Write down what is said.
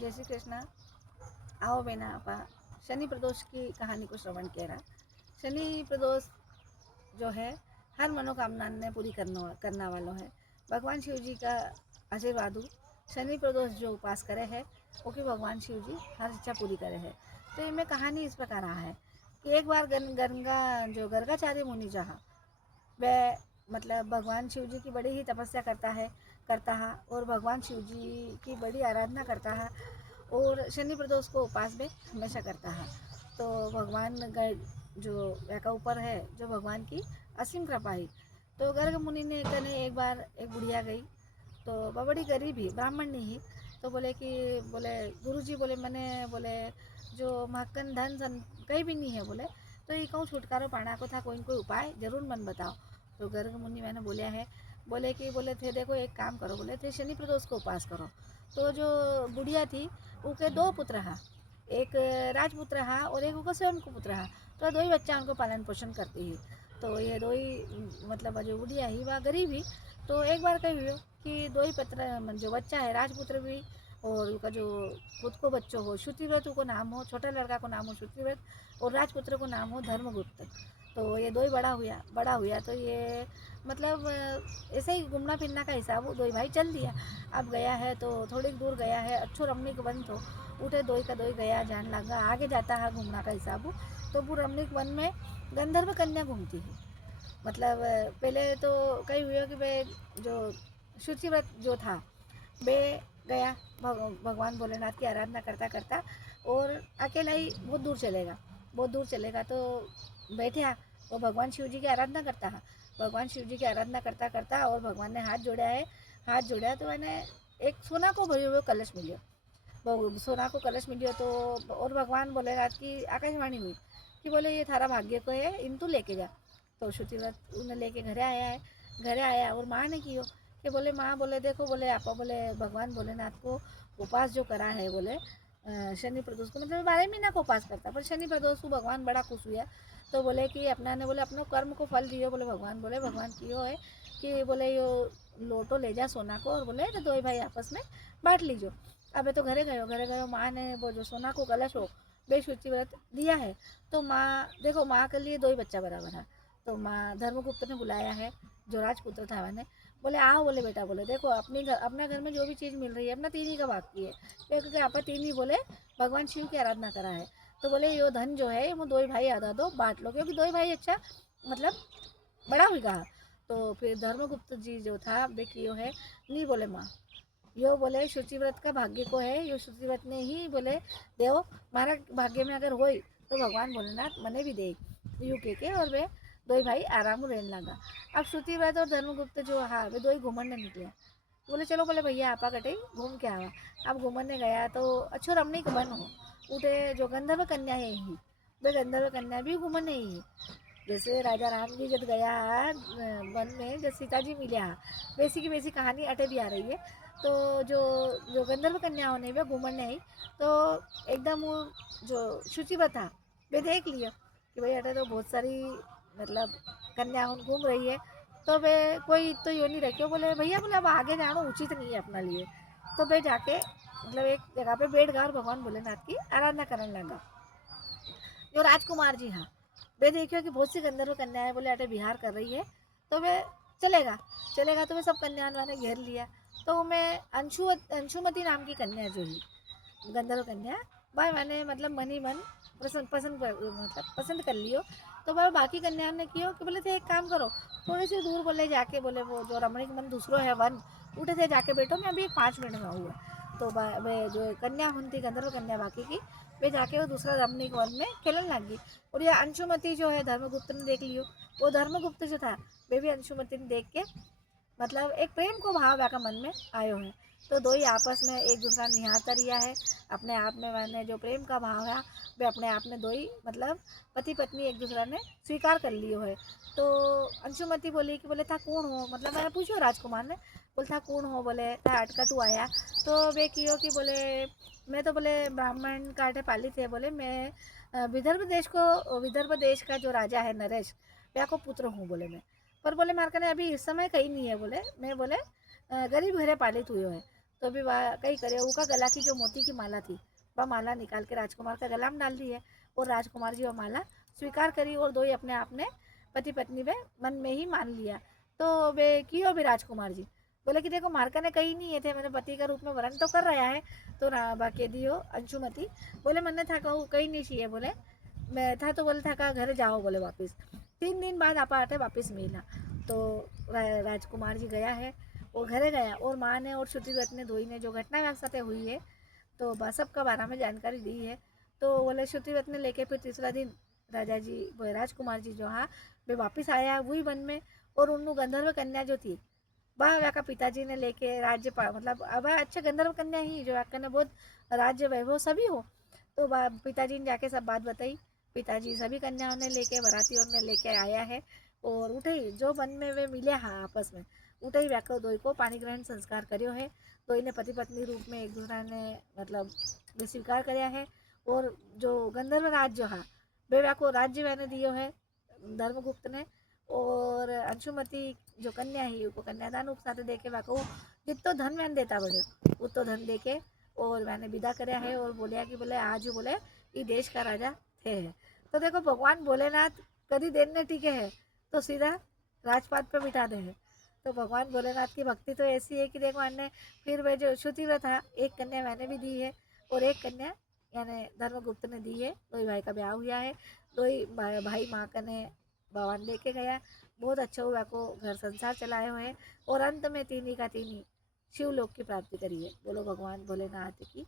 जय श्री कृष्णा। आओ बेना आपा शनि प्रदोष की कहानी को श्रवण केरा। शनि प्रदोष जो है हर मनोकामना ने पूरी करना वालों है। भगवान शिव जी का आशीर्वाद शनि प्रदोष जो उपास करे है वो कि भगवान शिव जी हर इच्छा पूरी करे है। तो इनमें कहानी इस प्रकार रहा है कि एक बार गंगा जो गर्गाचार्य मुनि जहाँ वह मतलब भगवान शिव जी की बड़ी ही तपस्या करता है और भगवान शिव जी की बड़ी आराधना करता है और शनि प्रदोष को उपास में हमेशा करता है। तो भगवान जो का ऊपर है जो भगवान की असीम कृपा ही। तो गर्ग मुनि ने कने एक बार एक बुढ़िया गई तो वह बड़ी गरीब ही ब्राह्मण नहीं ही। तो बोले कि बोले गुरुजी बोले मैंने बोले जो मक्खन धन कहीं भी नहीं है बोले तो ये कहूँ छुटकारो पाना को था कोई उपाय जरूर मन बताओ। तो गर्ग मुनि मैंने बोलिया है बोले कि बोले थे देखो एक काम करो बोले थे शनि प्रदोष को उपास करो। तो जो बुढ़िया थी उनके दो पुत्र हा एक राजपुत्र हा और एक उनका स्वयं को पुत्र हा। तो दो ही बच्चा उनको पालन पोषण करती ही। तो ये दो ही मतलब जो बुढ़िया ही वह गरीब ही। तो एक बार कही हुई कि दो ही पुत्र जो बच्चा है राजपुत्र भी और उनका जो खुद को बच्चों हो श्रुतिव्रत को नाम हो छोटा लड़का को नाम हो श्रुतिव्रत और राजपुत्र को नाम हो धर्मगुप्त। तो ये दो ही बड़ा हुआ तो ये मतलब ऐसे ही घूमना फिरना का हिसाब वो दो ही भाई चल दिया। अब गया है तो थोड़ी दूर गया है अच्छो रमनी के वन तो उठे दो ही का दो ही गया जान लगा आगे जाता है घूमना का हिसाब। तो वो रमनी के वन में गंधर्व कन्या घूमती है। मतलब पहले तो कई हुआ कि भाई जो शुचिव्रत जो था वे गया भगवान भोलेनाथ की आराधना करता करता और अकेला ही बहुत दूर चलेगा तो बैठा वो भगवान शिव जी की आराधना करता है। भगवान शिव जी की आराधना करता करता और भगवान ने हाथ जोड़ा तो मैंने एक सोना को भरे हुए कलश मिलियो। वो सोना को कलश मिलियो तो और भगवान बोलेनाथ की आकाशवाणी हुई कि बोले ये थारा भाग्य को है इन तू लेके जा। तो श्रुतिव्रत उन्हें लेके घरे आया और माँ ने कियो कि बोले माँ बोले देखो बोले आपा बोले भगवान भोलेनाथ को उपास जो करा है बोले शनि प्रदोष को मतलब 12 महीना को उपास करता पर शनि प्रदोष को भगवान बड़ा खुश हुआ। तो बोले कि अपना ने बोले अपने कर्म को फल दियो बोले भगवान कियो है कि बोले यो लोटो ले जा सोना को और बोले तो दो भाई आपस में बांट लीजिए। अबे तो घरे गयो माँ ने वो जो सोना को कलश हो बेशुचि व्रत दिया है। तो माँ देखो माँ के लिए दो ही बच्चा बराबर है। तो माँ धर्मगुप्त ने बुलाया है जो राजपुत्र था मैंने बोले आओ बोले बेटा बोले देखो अपने घर में जो भी चीज़ मिल रही है अपना तीन ही का बाकी है क्योंकि आप तीन ही बोले भगवान शिव की आराधना करा है। तो बोले यो धन जो है वो दो ही भाई आधा दो बांट लो क्योंकि दो ही भाई अच्छा मतलब बड़ा हुई कहा। तो फिर धर्मगुप्त जी जो था बेकियो है नहीं बोले माँ यो बोले शुचिव्रत का भाग्य को है यो शुचिव्रत ने ही बोले देव मारा भाग्य में अगर हो तो भगवान भोलेनाथ मने भी दे यू के और वे दो ही भाई आराम रहने लगा। अब श्रुतिव्रत और धर्मगुप्त जो हाँ वे दो ही घूमने निकले बोले चलो बोले भैया आपा कटे घूम के आवा। अब घूमने गया तो अच्छो रमणी का बन हो उठे जो गंधर्व कन्या है ही वे गंधर्व कन्या भी घूमने ही जैसे राजा राम जी जब गया वन में जब सीता जी मिले वैसी की वैसी कहानी अटे भी आ रही है। तो जो गंधर्व कन्याओं ने वे घूमने आई तो एकदम वो जो शुचिव्रत था वे देख लिया कि भाई अटे तो बहुत सारी मतलब कन्याओं घूम रही है। तो वे कोई तो यो नहीं रखे बोले भैया बोले अब आगे जाना उचित नहीं है अपना लिए। तो वे जाके मतलब एक जगह पे बैठ गया और भगवान भोलेनाथ की आराधना करने लगा। जो राजकुमार जी हाँ वे देखियो कि बहुत सी गंधर्व कन्याएं बोले अटे बिहार कर रही है। तो वे चलेगा तो वे सब कन्याओं ने घेर लिया। तो मैं अंशुमति नाम की कन्या जो ही गंधर्व कन्या भाई मैंने मतलब मन ही मन पसंद कर लियो। तो भाई बाकी कन्याओं ने कियो कि बोले थे एक काम करो थोड़ी सी दूर बोले जाके बोले वो जो रमणीक मन दूसरो है वन उठे थे जाके बैठो मैं अभी 5 मिनट में हुआ। तो वे जो कन्या हुई गंधर्व कन्या बाकी की वे जाके वो दूसरा रमणीक वन में खेलने लगी। और ये अंशुमति जो है धर्मगुप्त ने देख लियो वो धर्मगुप्त जो था वे भी अंशुमति ने देख के मतलब एक प्रेम को भाव का मन में आयो है। तो दो ही आपस में एक दूसरा निहारता रिया है अपने आप में मैंने जो प्रेम का भाव है वे अपने आप में दो ही मतलब पति पत्नी एक दूसरा ने स्वीकार कर लियो है। तो अंशुमति बोली कि बोले था कौन हो मतलब मैंने पूछो राजकुमार ने बोले था कौन हो बोले था अटकटू आया। तो वे कियो कि बोले मैं तो बोले ब्राह्मण काटे पाली थे बोले मैं विदर्भ देश का जो राजा है नरेश वह को पुत्र हूँ बोले मैं पर बोले मारका ने अभी इस समय कहीं नहीं है बोले मैं बोले गरीब घरे पालित हुए है। तो भी वह कई करे उसका गला की जो मोती की माला थी वह माला निकाल के राजकुमार का गला में डाल दी है। और राजकुमार जी वह माला स्वीकार करी और दो ही अपने आप ने पति पत्नी में मन में ही मान लिया। तो वे क्यों भी राजकुमार जी बोले कि देखो मारका ने कही नहीं है थे मैंने पति का रूप में वर्ण तो कर रहा है। तो बाकी दियो अंशुमति बोले मैंने था कहूँ कहीं नहीं चाहिए बोले मैं था तो बोले था का घर जाओ बोले वापस 3 दिन बाद आपा आटे वापस मिला। तो राजकुमार जी गया है वो घरे गया और माँ ने और श्रुतिव्रत ने धोई ने जो घटना व्यवस्था से हुई है तो सबका बारे में जानकारी दी है। तो बोले श्रुतिव्रत ने लेके फिर तीसरा दिन राजा जी राजकुमार जी जो हाँ वे वापस आया वही वन में। और उन्होंने गंधर्व कन्या जो थी वह का पिताजी ने लेके राज्य मतलब अब अच्छे गंधर्व कन्या ही जो ने बहुत राज्य वैभव सभी हो। तो पिताजी ने जाके सब बात बताई। पिताजी सभी कन्याओं ने लेके बरातियों ने लेके आया है। और उठे ही जो वन में वे मिले हाँ आपस में उठे ही व्याको दोई को पानी ग्रहण संस्कार करो है। दोई ने पति पत्नी रूप में एक दूसरा ने मतलब स्वीकार कराया है। और जो गंधर्व राज जो हाँ वे व्याको राज्य मैंने दियो है धर्मगुप्त ने। और अंशुमति जो कन्या है उसको कन्यादान उपसाते दे के वाको जितो धन मैंने देता बढ़ियो उतो धन दे के और मैंने विदा कराया है। और बोलिया कि बोले आज बोले ये देश का राजा थे है। तो देखो भगवान भोलेनाथ कभी देर ने टीके है तो सीधा राजपाट पे बिठा दे है। तो भगवान भोलेनाथ की भक्ति तो ऐसी है कि देखो अन्य फिर वे जो श्रुतिव्रत था एक कन्या मैंने भी दी है और एक कन्या यानी धर्मगुप्त ने दी है। दो ही भाई का ब्याह हुआ है। दो ही भाई माँ का ने भगवान लेके गया बहुत अच्छा हुआ को घर संसार चलाए हुए हैं। और अंत में तीनी का तीनी शिवलोक की प्राप्ति करी है। बोलो भगवान भोलेनाथ की